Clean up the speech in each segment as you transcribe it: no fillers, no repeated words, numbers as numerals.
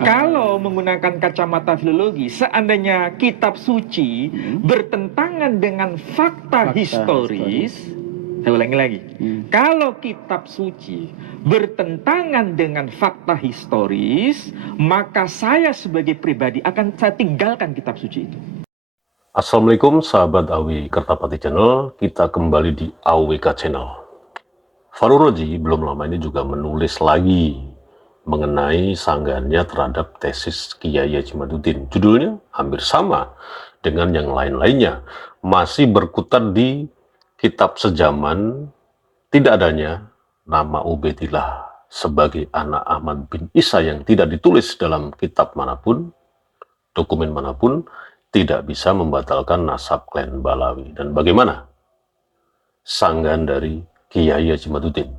Kalau menggunakan kacamata filologi, seandainya kitab suci bertentangan dengan fakta historis, saya ulangi lagi. Kalau kitab suci bertentangan dengan fakta historis, maka saya sebagai pribadi akan saya tinggalkan kitab suci itu. Assalamualaikum sahabat Awi Kertapati Channel, kita kembali di AWK Channel. Faruk Roji belum lama ini juga menulis lagi mengenai sanggahannya terhadap tesis Kiai Haji Madudin. Judulnya hampir sama dengan yang lain-lainnya, masih berkutat di kitab sejaman, tidak adanya nama Ubaidillah sebagai anak Ahmad bin Isa yang tidak ditulis dalam kitab manapun, dokumen manapun, tidak bisa membatalkan nasab klan Balawi. Dan bagaimana sanggahan dari Kiai Haji Madudin?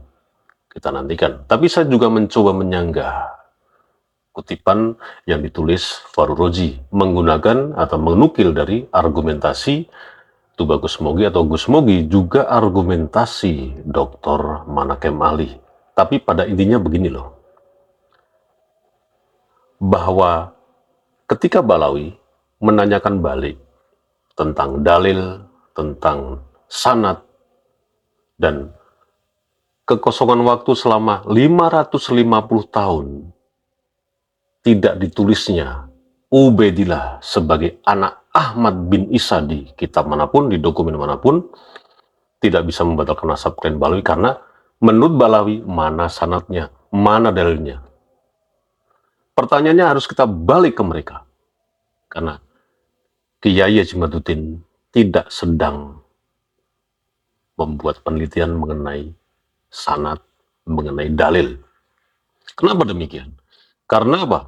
Kita nantikan. Tapi saya juga mencoba menyanggah kutipan yang ditulis Faruk Roji menggunakan atau menukil dari argumentasi Tuba Gusmogi atau Gusmogi, juga argumentasi Dr. Manakem Ali. Tapi pada intinya begini loh, bahwa ketika Balawi menanyakan balik tentang dalil, tentang sanad, dan kekosongan waktu selama 550 tahun tidak ditulisnya Ubaidillah sebagai anak Ahmad bin Isa di kitab manapun, di dokumen manapun, tidak bisa membatalkan nasab klan Balawi, karena menurut Balawi mana sanadnya, mana dalilnya. Pertanyaannya harus kita balik ke mereka, karena Kiai Haji Madudin tidak sedang membuat penelitian mengenai sanad, mengenai dalil. Kenapa demikian? Karena apa?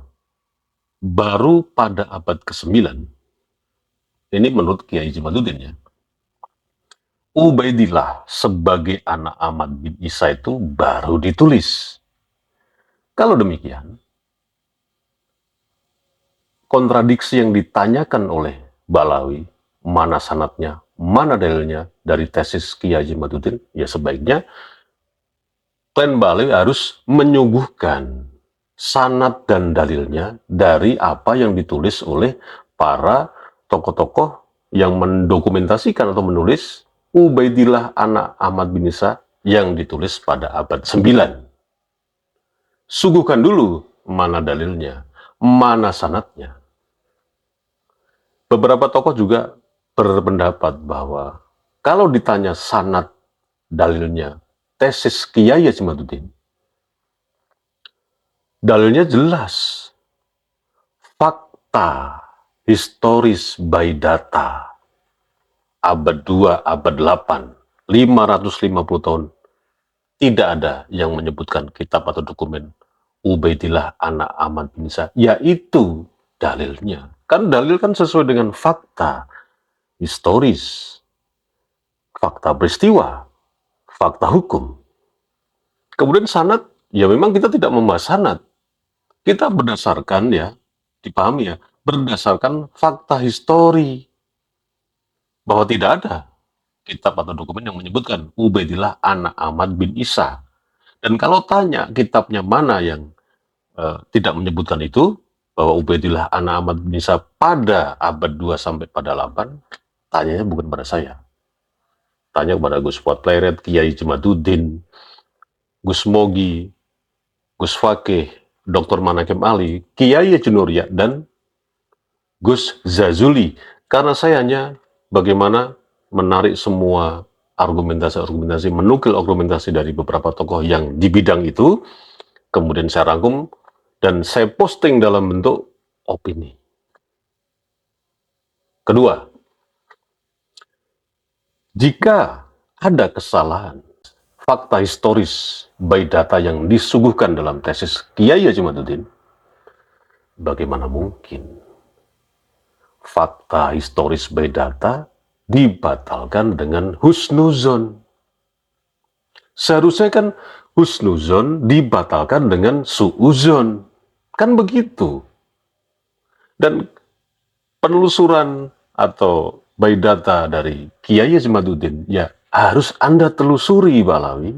Baru pada abad ke-9, ini menurut Kiai Haji Madudin ya, Ubaidillah sebagai anak Ahmad bin Isa itu baru ditulis. Kalau demikian, kontradiksi yang ditanyakan oleh Balawi, mana sanadnya, mana dalilnya dari tesis Kiai Haji Madudin, ya sebaiknya klan Balawi harus menyuguhkan sanad dan dalilnya dari apa yang ditulis oleh para tokoh-tokoh yang mendokumentasikan atau menulis Ubaidillah anak Ahmad bin Isa yang ditulis pada abad 9. Suguhkan dulu mana dalilnya, mana sanadnya. Beberapa tokoh juga berpendapat bahwa kalau ditanya sanad dalilnya tesis Kiai Haji Madudin, dalilnya jelas. Fakta historis by data abad 2, abad 8, 550 tahun, tidak ada yang menyebutkan kitab atau dokumen Ubaidillah anak Ahmad bin Isa, yaitu dalilnya. Kan dalil kan sesuai dengan fakta historis, fakta peristiwa, fakta hukum. Kemudian sanad, ya memang kita tidak membahas sanad. Kita berdasarkan ya, dipahami ya, berdasarkan fakta histori, bahwa tidak ada kitab atau dokumen yang menyebutkan Ubaidillah anak Ahmad bin Isa. Dan kalau tanya kitabnya mana yang tidak menyebutkan itu, bahwa Ubaidillah anak Ahmad bin Isa pada abad 2 sampai pada 8, tanyanya bukan pada saya. Tanya kepada Gus Fuad Pleret, Kiai Haji Madudin, Gus Mogi, Gus Fakih, Dr. Manakem Ali, Kiai Haji Nurya, dan Gus Zazuli. Karena saya hanya bagaimana menarik semua argumentasi-argumentasi, menukil argumentasi dari beberapa tokoh yang di bidang itu, kemudian saya rangkum dan saya posting dalam bentuk opini. Kedua, jika ada kesalahan fakta historis by data yang disuguhkan dalam tesis Kiai Haji Madudin, bagaimana mungkin fakta historis by data dibatalkan dengan husnuzon? Seharusnya kan husnuzon dibatalkan dengan suuzon. Kan begitu. Dan penelusuran atau by data dari Kiai Haji Madudin, ya harus Anda telusuri Balawi.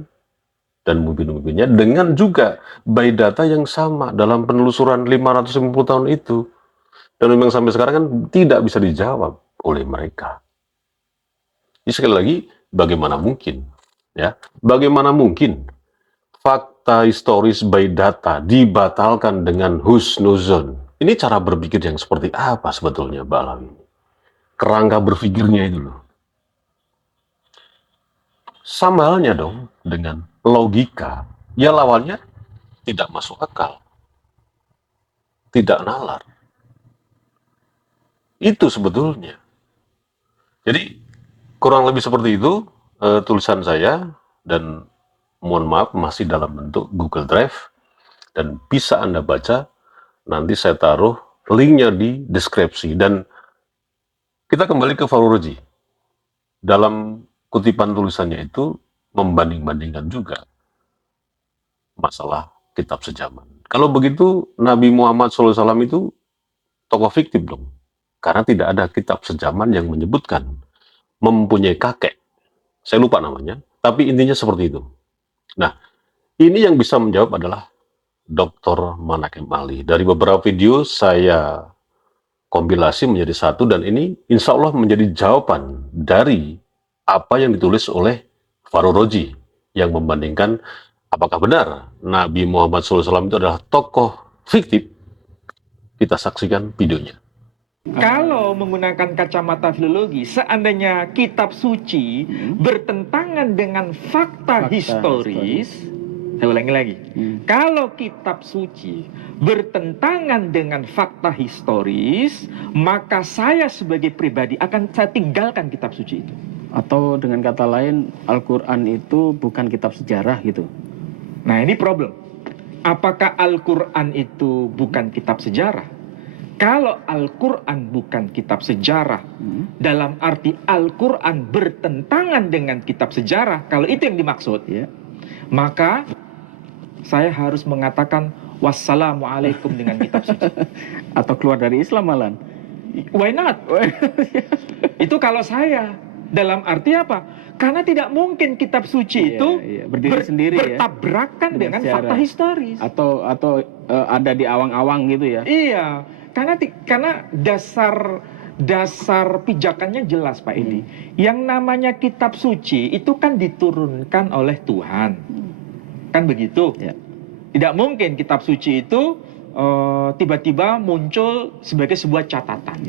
dan memimpin-memimpinnya dengan juga by data yang sama dalam penelusuran 550 tahun itu. Dan memang sampai sekarang kan tidak bisa dijawab oleh mereka. Jadi sekali lagi, bagaimana mungkin? Ya, bagaimana mungkin fakta historis by data dibatalkan dengan husnuzon? Ini cara berpikir yang seperti apa sebetulnya, Mbak Alawi? Kerangka berpikirnya itu loh. Sama halnya dong dengan logika. Ya lawannya tidak masuk akal, tidak nalar. Itu sebetulnya. Jadi kurang lebih seperti itu tulisan saya, dan mohon maaf masih dalam bentuk Google Drive dan bisa Anda baca. Nanti saya taruh linknya di deskripsi. Dan kita kembali ke Fauroji. Dalam kutipan tulisannya itu membanding-bandingkan juga masalah kitab sejaman. Kalau begitu Nabi Muhammad SAW itu tokoh fiktif dong. Karena tidak ada kitab sejaman yang menyebutkan mempunyai kakek. Saya lupa namanya, tapi intinya seperti itu. Nah, ini yang bisa menjawab adalah Dr. Manakem Ali. Dari beberapa video saya kompilasi menjadi satu, dan ini insya Allah menjadi jawaban dari apa yang ditulis oleh Fauroji yang membandingkan apakah benar Nabi Muhammad SAW itu adalah tokoh fiktif. Kita saksikan videonya. Kalau menggunakan kacamata filologi, seandainya kitab suci bertentangan dengan fakta historis, saya ulangi lagi. Kalau kitab suci bertentangan dengan fakta historis, maka saya sebagai pribadi akan saya tinggalkan kitab suci itu. Atau dengan kata lain, Al-Quran itu bukan kitab sejarah gitu. Nah, ini problem. Apakah Al-Quran itu bukan kitab sejarah? Kalau Al-Quran bukan kitab sejarah, dalam arti Al-Quran bertentangan dengan kitab sejarah, kalau itu yang dimaksud, maka saya harus mengatakan wassalamualaikum dengan kitab suci. Atau keluar dari Islam malah. Why not? Itu kalau saya. Dalam arti apa? Karena tidak mungkin kitab suci itu berdiri sendiri, bertabrakan dengan fakta historis. Atau ada di awang-awang gitu ya. Iya, karena dasar pijakannya jelas Pak Edi. Yang namanya kitab suci itu kan diturunkan oleh Tuhan. Kan begitu? Tidak mungkin kitab suci itu tiba-tiba muncul sebagai sebuah catatan.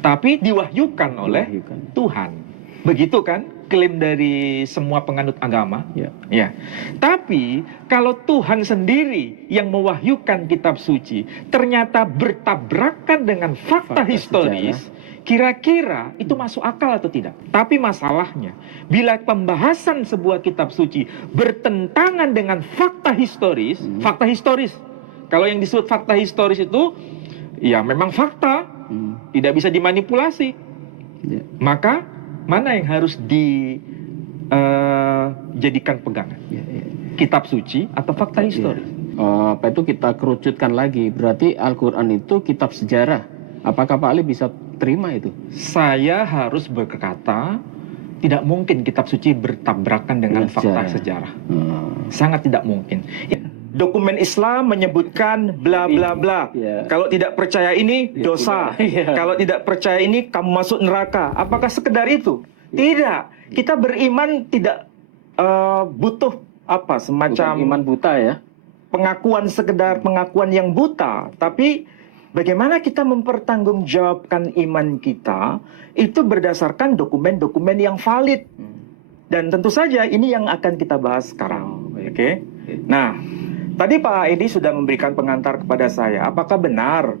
Tapi diwahyukan oleh Tuhan. Begitu kan klaim dari semua penganut agama? Ya. Tapi kalau Tuhan sendiri yang mewahyukan kitab suci ternyata bertabrakan dengan fakta historis, kira-kira itu masuk akal atau tidak? Tapi masalahnya, bila pembahasan sebuah kitab suci bertentangan dengan fakta historis, kalau yang disebut fakta historis itu, ya memang fakta, tidak bisa dimanipulasi. Maka mana yang harus dijadikan pegangan? Kitab suci atau fakta historis? Apa itu kita kerucutkan lagi, berarti Al-Quran itu kitab sejarah. Apakah Pak Ali bisa terima itu? Saya harus berkata, tidak mungkin kitab suci bertabrakan dengan fakta sejarah. Sangat tidak mungkin. Dokumen Islam menyebutkan bla bla bla. Kalau tidak percaya ini dosa. Kalau tidak percaya ini kamu masuk neraka. Apakah sekedar itu? Tidak. Kita beriman tidak butuh apa semacam bukan iman buta ya. Pengakuan sekedar pengakuan yang buta, tapi bagaimana kita mempertanggungjawabkan iman kita itu berdasarkan dokumen-dokumen yang valid. Dan tentu saja ini yang akan kita bahas sekarang. Oke. Nah, tadi Pak Edi sudah memberikan pengantar kepada saya. Apakah benar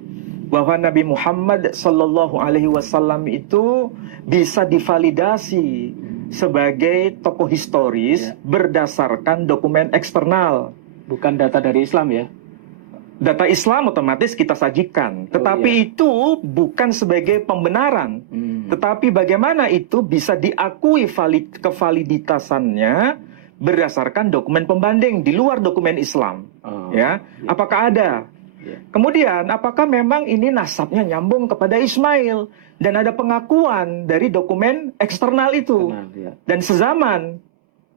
bahwa Nabi Muhammad Sallallahu Alaihi Wasallam itu bisa divalidasi sebagai tokoh historis berdasarkan dokumen eksternal? Bukan data dari Islam ya? Data Islam otomatis kita sajikan, tetapi itu bukan sebagai pembenaran. Tetapi bagaimana itu bisa diakui kevaliditasannya berdasarkan dokumen pembanding di luar dokumen Islam, apakah ada? Kemudian apakah memang ini nasabnya nyambung kepada Ismail dan ada pengakuan dari dokumen eksternal itu dan sezaman?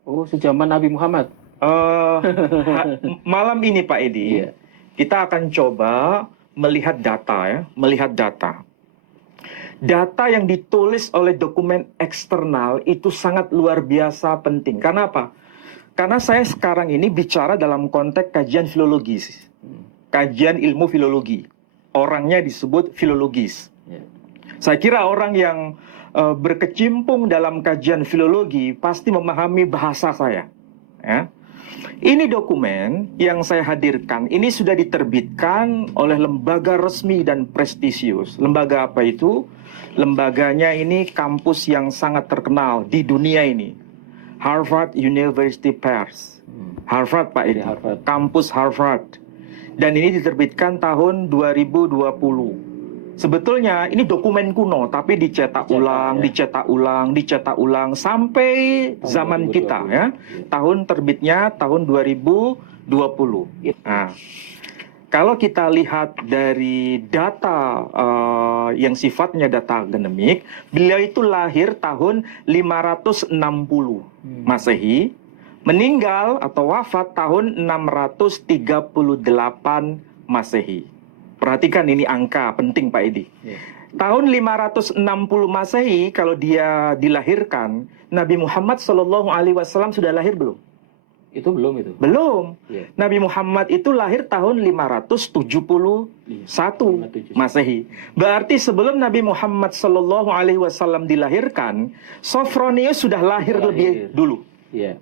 Oh, sezaman Nabi Muhammad. Malam ini Pak Edi, Iya. kita akan coba melihat data ya, melihat data. Data yang ditulis oleh dokumen eksternal itu sangat luar biasa penting. Karena apa? Karena saya sekarang ini bicara dalam konteks kajian filologis, kajian ilmu filologi. Orangnya disebut filologis. Ya. Saya kira orang yang berkecimpung dalam kajian filologi pasti memahami bahasa saya. Ya. Ini dokumen yang saya hadirkan, ini sudah diterbitkan oleh lembaga resmi dan prestisius. Lembaga apa itu? Lembaganya ini kampus yang sangat terkenal di dunia ini. Harvard University Press. Harvard Pak Dari Edi. Harvard. Kampus Harvard. Dan ini diterbitkan tahun 2020. Sebetulnya ini dokumen kuno, tapi dicetak ulang, ya. dicetak ulang sampai zaman 2020. kita ya. Tahun terbitnya tahun 2020. Nah, kalau kita lihat dari data yang sifatnya data akademik, beliau itu lahir tahun 560 Masehi, meninggal atau wafat tahun 638 Masehi. Perhatikan ini angka penting Pak Edi. Ya. Tahun 560 Masehi kalau dia dilahirkan, Nabi Muhammad SAW sudah lahir belum? Itu belum itu. Belum. Ya. Nabi Muhammad itu lahir tahun 571 Masehi. Berarti sebelum Nabi Muhammad SAW dilahirkan, Sophronius sudah lahir lebih dulu. Ya.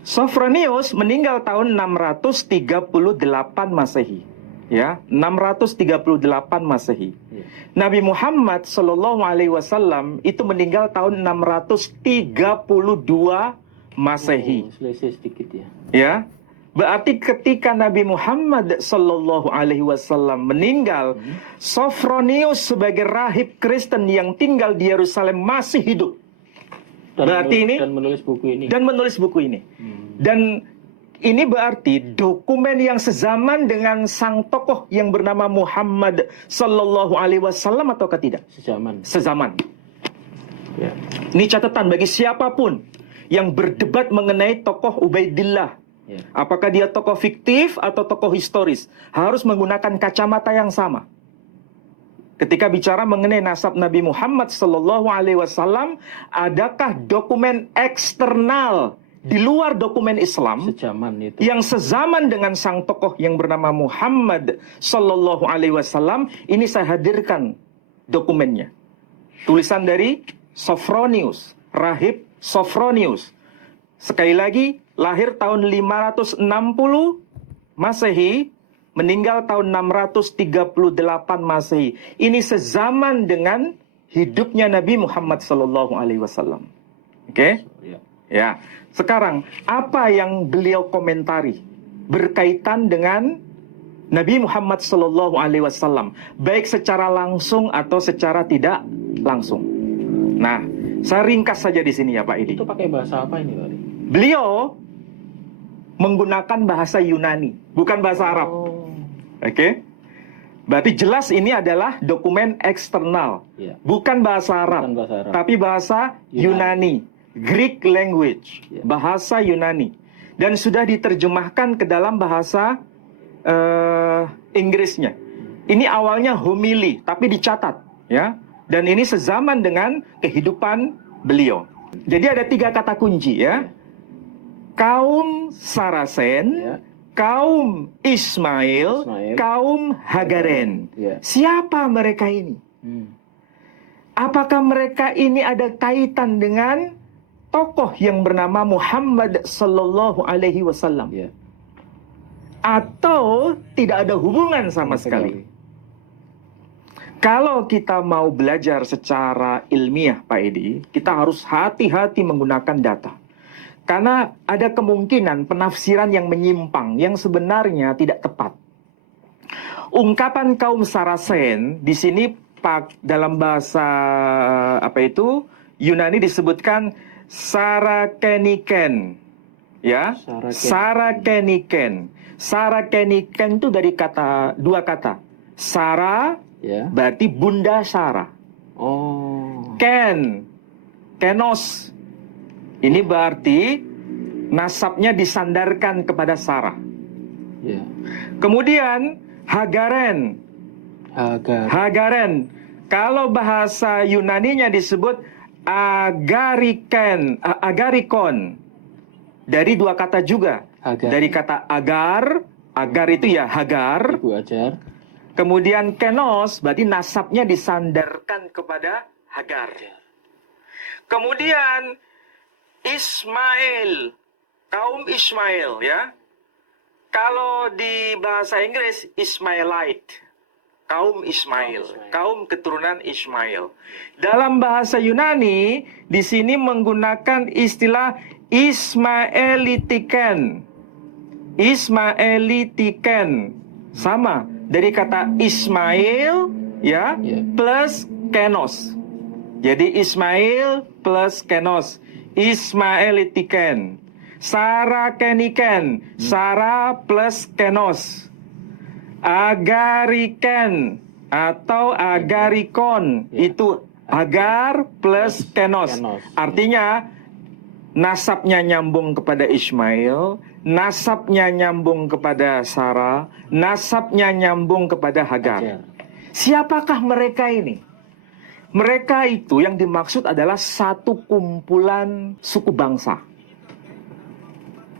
Sophronius meninggal tahun 638 Masehi. Ya, 638 Masehi. Ya. Nabi Muhammad SAW itu meninggal tahun 632 Masehi. Oh, selisih sedikit ya. Ya, berarti ketika Nabi Muhammad SAW meninggal, Sophronius sebagai rahib Kristen yang tinggal di Yerusalem masih hidup. Berarti ini dan menulis buku ini. Dan menulis buku ini. Dan ini berarti dokumen yang sezaman dengan sang tokoh yang bernama Muhammad SAW ataukah tidak? Sezaman. Sezaman. Ya. Ini catatan bagi siapapun yang berdebat mengenai tokoh Ubaidillah. Ya. Apakah dia tokoh fiktif atau tokoh historis? Harus menggunakan kacamata yang sama. Ketika bicara mengenai nasab Nabi Muhammad SAW, adakah dokumen eksternal di luar dokumen Islam Sezaman itu. yang sezaman dengan sang tokoh yang bernama Muhammad SAW? Ini saya hadirkan dokumennya. Tulisan dari Sophronius, rahib Sophronius. Sekali lagi, lahir tahun 560 Masehi, meninggal tahun 638 Masehi. Ini sezaman dengan hidupnya Nabi Muhammad SAW. Oke? Ya. Ya. Sekarang, apa yang beliau komentari berkaitan dengan Nabi Muhammad SAW, baik secara langsung atau secara tidak langsung. Nah, saya ringkas saja di sini ya Pak Edi. Itu pakai bahasa apa ini, Pak? Beliau menggunakan bahasa Yunani, bukan bahasa Arab. Oh. Oke? Berarti jelas ini adalah dokumen eksternal, Ya. bukan bahasa Arab, Bukan bahasa Arab. tapi bahasa Yunani. Greek language, Ya. bahasa Yunani, dan sudah diterjemahkan ke dalam bahasa Inggrisnya. Ini awalnya homili, tapi dicatat, ya. Dan ini sezaman dengan kehidupan beliau. Jadi ada 3 kata kunci, ya. Kaum Sarasen, Ya. kaum Ismail, Ismail. kaum Hagaren. Ya. Siapa mereka ini? Apakah mereka ini ada kaitan dengan tokoh yang bernama Muhammad Sallallahu Alaihi Wasallam, Ya. atau tidak ada hubungan sama sekali? Kalau kita mau belajar secara ilmiah, Pak Edi, kita harus hati-hati menggunakan data. Karena ada kemungkinan penafsiran yang menyimpang, yang sebenarnya tidak tepat. Ungkapan kaum Sarasen di sini dalam bahasa Yunani disebutkan Sarakeniken, ya, Sarakeniken. Sarakeniken itu dari dua kata. Sara, Ya. berarti Bunda Sara. Oh. Kenos. Ini berarti nasabnya disandarkan kepada Sarah. Ya. Kemudian Hagaren. Hagaren. Kalau bahasa Yunaninya disebut agarikon. Dari dua kata juga. Dari kata agar itu ya Hagar. Ibu ajar. Kemudian kenos, berarti nasabnya disandarkan kepada Hagar. Kemudian Ismail, kaum Ismail ya. Kalau di bahasa Inggris Ismailite, kaum Ismail, kaum keturunan Ismail. Dalam bahasa Yunani di sini menggunakan istilah Ismaelitiken. Ismaelitiken sama dari kata Ismail ya plus kenos. Jadi Ismail plus kenos, Ismaelitiken. Sarah keniken, Sarah plus kenos. Agariken atau agarikon itu agar plus kenos. Artinya nasabnya nyambung kepada Ismail, nasabnya nyambung kepada Sarah, nasabnya nyambung kepada Hagar. Siapakah mereka ini? Mereka itu yang dimaksud adalah satu kumpulan suku bangsa.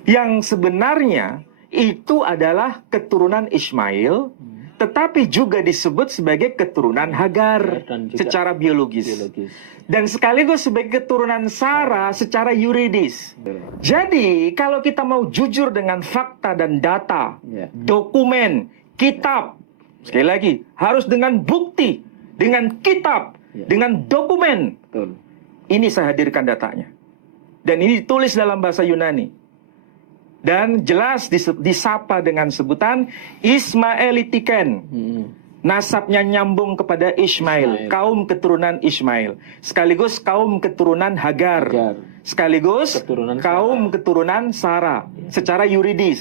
Yang sebenarnya itu adalah keturunan Ismail, tetapi juga disebut sebagai keturunan Hagar secara biologis. Dan sekaligus sebagai keturunan Sarah secara yuridis. Jadi kalau kita mau jujur dengan fakta dan data, dokumen, kitab, sekali lagi harus dengan bukti, dengan kitab, dengan dokumen. Ini saya hadirkan datanya. Dan ini ditulis dalam bahasa Yunani. Dan jelas disapa dengan sebutan Ismaelitiken. Nasabnya nyambung kepada Ismail, kaum keturunan Ismail. Sekaligus kaum keturunan Hagar. Sekaligus kaum keturunan Sarah secara yuridis.